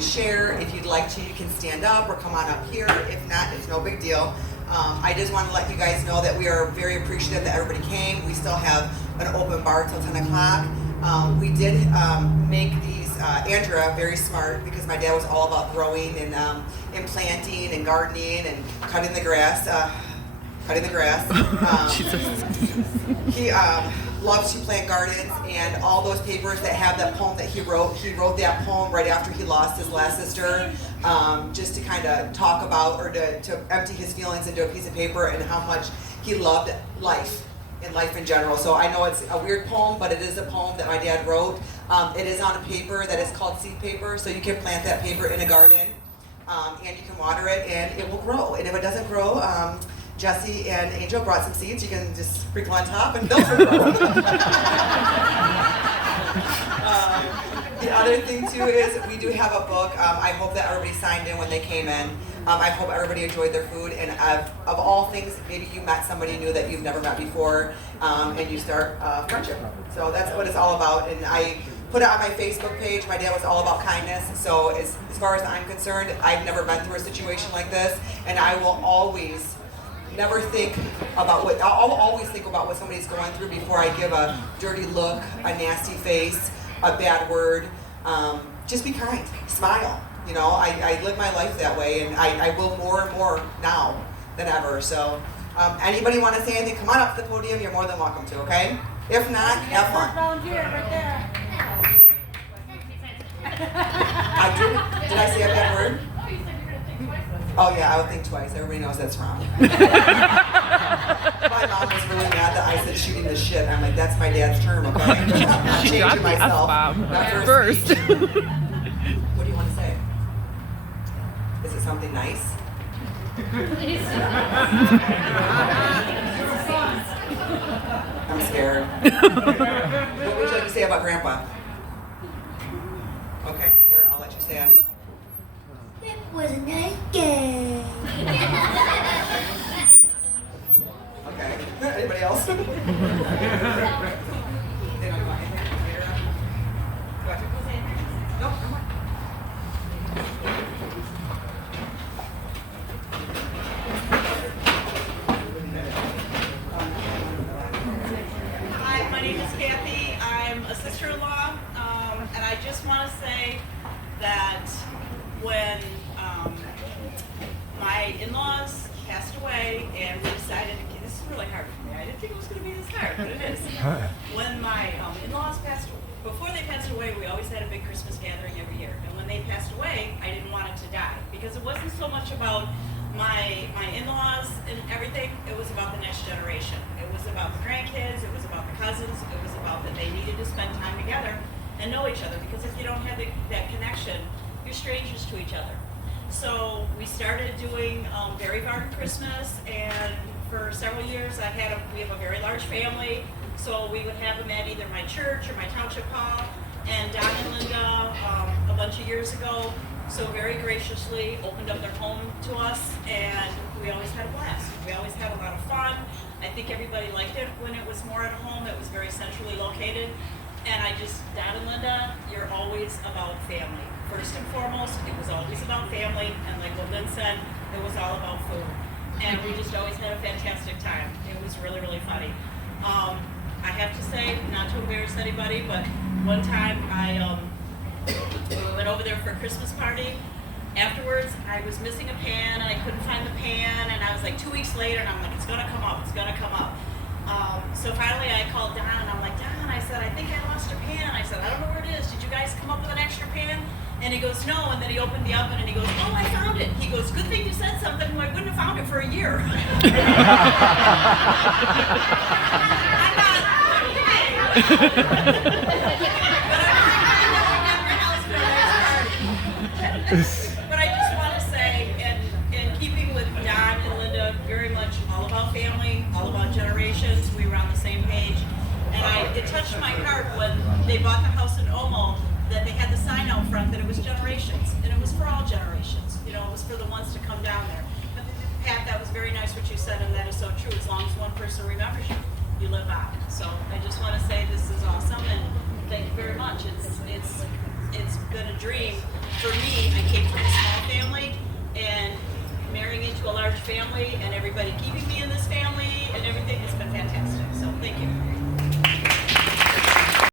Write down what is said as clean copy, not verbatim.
to share. If you'd like to, you can stand up or come on up here. If not, it's no big deal. I just want to let you guys know that we are very appreciative that everybody came. We still have an open bar till 10 o'clock. We did make these, Andrea, very smart, because my dad was all about growing and planting and gardening and cutting the grass. He loves to plant gardens, and all those papers that have that poem that he wrote that poem right after he lost his last sister, just to kind of talk about, or to empty his feelings into a piece of paper, and how much he loved life and life in general. So I know it's a weird poem, but it is a poem that my dad wrote. It is on a paper that is called seed paper, so you can plant that paper in a garden, and you can water it, and it will grow. And if it doesn't grow, Jesse and Angel brought some seeds. You can just sprinkle on top, and they'll grow. The other thing too is we do have a book. I hope that everybody signed in when they came in. I hope everybody enjoyed their food, and of all things, maybe you met somebody new that you've never met before, and you start friendship. So that's what it's all about. And I put it on my Facebook page. My dad was all about kindness. So as far as I'm concerned, I've never been through a situation like this, and I will always never think about what, I'll always think about what somebody's going through before I give a dirty look, a nasty face, a bad word. Just be kind, smile. You know, I live my life that way, and I will more and more now than ever. So anybody want to say anything, come on up to the podium. You're more than welcome to, okay? If not, have fun. Volunteer right there. Did I say a bad word? Oh yeah, I would think twice. Everybody knows that's wrong. My mom was really mad that I said shooting the shit. I'm like, that's my dad's term, okay? I'm not changing myself. Not first. What do you want to say? Is it something nice? I'm scared. What would you like to say about Grandpa? Okay, here, I'll let you say it. It was a nice game. Okay. Anybody else? They don't want anything later on? What? No, come on. Hi, my name is Kathy. I'm a sister-in-law, and I just want to say that when my in-laws passed away and we decided, this is really hard for me. I didn't think it was going to be this hard, but it is. When my in-laws before they passed away, we always had a big Christmas gathering every year. And when they passed away, I didn't want it to die, because it wasn't so much about my in-laws and everything. It was about the next generation. It was about the grandkids. It was about the cousins. It was about that they needed to spend time together and know each other, because if you don't have that connection, you're strangers to each other. So we started doing Berry Garden Christmas, and for several years we have a very large family, so we would have them at either my church or my township hall. And Don and Linda, a bunch of years ago, so very graciously opened up their home to us, and we always had a blast. We always had a lot of fun. I think everybody liked it when it was more at home. It was very centrally located. And Don and Linda, you're always about family. First and foremost, it was always about family, and like what Lynn said, it was all about food. And we just always had a fantastic time. It was really, really funny. I have to say, not to embarrass anybody, but one time we went over there for a Christmas party. Afterwards, I was missing a pan, and I couldn't find the pan, and I was like 2 weeks later, and I'm like, it's gonna come up, it's gonna come up. So finally I called Don, and I'm like, Don, I said, I think I lost a pan. I said, I don't know where it is. Did you guys come up with an extra pan? And he goes, no. And then he opened the oven, and he goes, oh, I found it. He goes, good thing you said something. I wouldn't have found it for a year. I'm not, but I just want to say, in keeping with Don and Linda, very much all about family, all about generations. We were on the same page. And it touched my heart when they bought the house in Omo, that they had the sign out front that it was generations, and it was for all generations. You know, it was for the ones to come down there. But Pat, that was very nice what you said, and that is so true. As long as one person remembers you, you live on. So I just want to say this is awesome, and thank you very much. It's been a dream for me. I family and everybody keeping me in this family and everything has been fantastic.